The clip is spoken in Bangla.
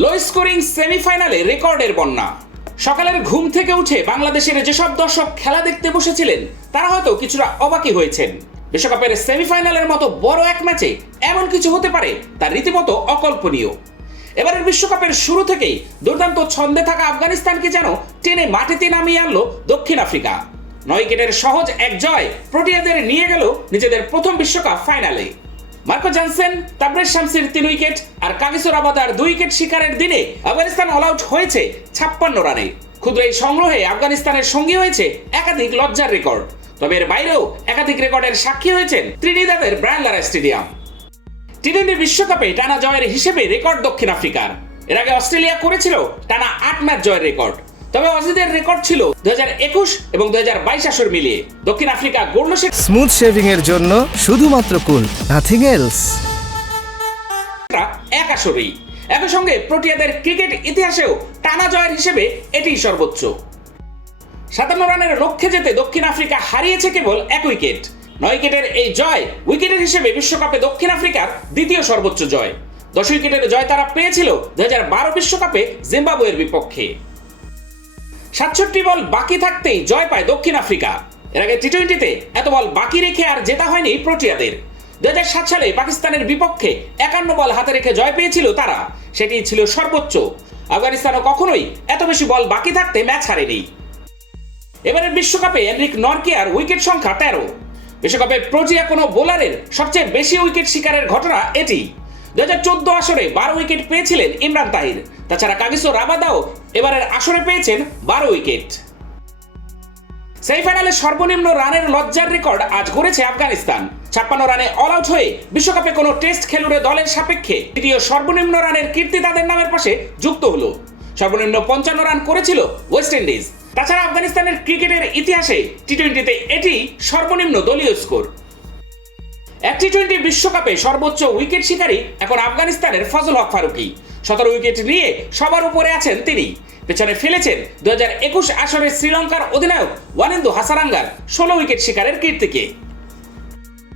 লো স্কোরিং সেমিফাইনালে রেকর্ডের বন্যা। সকালের ঘুম থেকে উঠে বাংলাদেশের যেসব দর্শক খেলা দেখতে বসেছিলেন, তারা হয়তো কিছুটা অবাকই হয়েছেন। বিশ্বকাপের সেমিফাইনালের মতো বড় এক ম্যাচে এমন কিছু হতে পারে তা রীতিমতো অকল্পনীয়। এবারের বিশ্বকাপের শুরু থেকেই দুর্দান্ত ছন্দে থাকা আফগানিস্তানকে যেন টেনে মাটিতে নামিয়ে আনলো দক্ষিণ আফ্রিকা। নয় উইকেটের সহজ এক জয় প্রোটিয়াদের নিয়ে গেল নিজেদের প্রথম বিশ্বকাপ ফাইনালে। মার্কো জনসেন, তাবরেজ শামসির তিন উইকেট আর কাগিসোর আবাদার দুই উইকেট শিকারের দিনে আফগানিস্তান অল আউট হয়েছে ছাপ্পান্ন রানে। ক্ষুদ্র এই সংগ্রহে আফগানিস্তানের সঙ্গী হয়েছে একাধিক লজ্জার রেকর্ড। তবে এর বাইরেও একাধিক রেকর্ডের সাক্ষী হয়েছেন ত্রিনিদাদের ব্রায়ান স্টেডিয়াম। টি টোয়েন্টি বিশ্বকাপে টানা জয়ের হিসেবে রেকর্ড দক্ষিণ আফ্রিকার। এর আগে অস্ট্রেলিয়া করেছিল টানা আট ম্যাচ জয়ের রেকর্ড। তবে অজিদের রেকর্ড ছিল দু এবং দু বাইশ আসর মিলিয়ে। দক্ষিণ আফ্রিকা গড়ল সে স্মুথ শেভিং এর জন্য শুধুমাত্র কুল নাথিং এলস এক আসরেই। একই সঙ্গে প্রোটিয়াদের ক্রিকেট ইতিহাসেও টানা জয়ের হিসেবে এটিই সর্বোচ্চ। সাতান্ন রানের লক্ষ্যে যেতে দক্ষিণ আফ্রিকা হারিয়েছে কেবল এক উইকেট। নয় উইকেটের এই জয় উইকেটের হিসেবে বিশ্বকাপে দক্ষিণ আফ্রিকার দ্বিতীয় সর্বোচ্চ জয়। দশ উইকেটের জয় তারা পেয়েছিল দু বারো বিশ্বকাপে জিম্বাবুয়ের বিপক্ষে। সাতষট্টি বল বাকি থাকতেই জয় পায় দক্ষিণ আফ্রিকা। এর আগে টি টোয়েন্টিতে এত বল বাকি রেখে আর জেতা হয়নি প্রোটিয়াদের। দু সালে পাকিস্তানের বিপক্ষে একান্ন বল হাতে রেখে জয় পেয়েছিল তারা। সেটি ছিল সর্বোচ্চ। আফগানিস্তানও কখনোই এত বেশি বল বাকি থাকতে ম্যাচ হারেনি। এবারের বিশ্বকাপে এনরিক নরকিয়ার উইকেট সংখ্যা তেরো। বিশ্বকাপে প্রোটিয়া কোনো বোলারের সবচেয়ে বেশি উইকেট শিকারের ঘটনা এটি। দু হাজার চোদ্দ আসরে বারো উইকেট পেয়েছিলেন ইমরান তাহির। তাছাড়া কাগিসো রাবাদাও এবারের আসরে পেয়েছেন বারো উইকেট। সেমিফাইনালে সর্বনিম্ন রানের লজ্জার রেকর্ড আজ গড়েছে আফগানিস্তান। ছাপ্পান্ন রানে অল আউট হয়ে বিশ্বকাপে কোনো টেস্ট খেলুড়ে দলের সাপেক্ষে তৃতীয় সর্বনিম্ন রানের কীর্তি তাদের নামের পাশে যুক্ত হলো। সর্বনিম্ন পঞ্চান্ন রান করেছিল ওয়েস্ট ইন্ডিজ। তাছাড়া আফগানিস্তানের ক্রিকেটের ইতিহাসে টি টোয়েন্টিতে এটি সর্বনিম্ন দলীয় স্কোর। এক টি টোয়েন্টি বিশ্বকাপে সর্বোচ্চ উইকেট শিকারী এখন আফগানিস্তানের ফজল হক ফারুকি। সতেরো উইকেট নিয়ে সবার উপরে আছেন তিনি। পেছনে ফেলেছেন দু হাজার একুশ আসরে শ্রীলঙ্কার অধিনায়ক ওয়ানিন্দু হাসারাঙ্গার, ষোলো উইকেট শিকারের কীর্তিকে।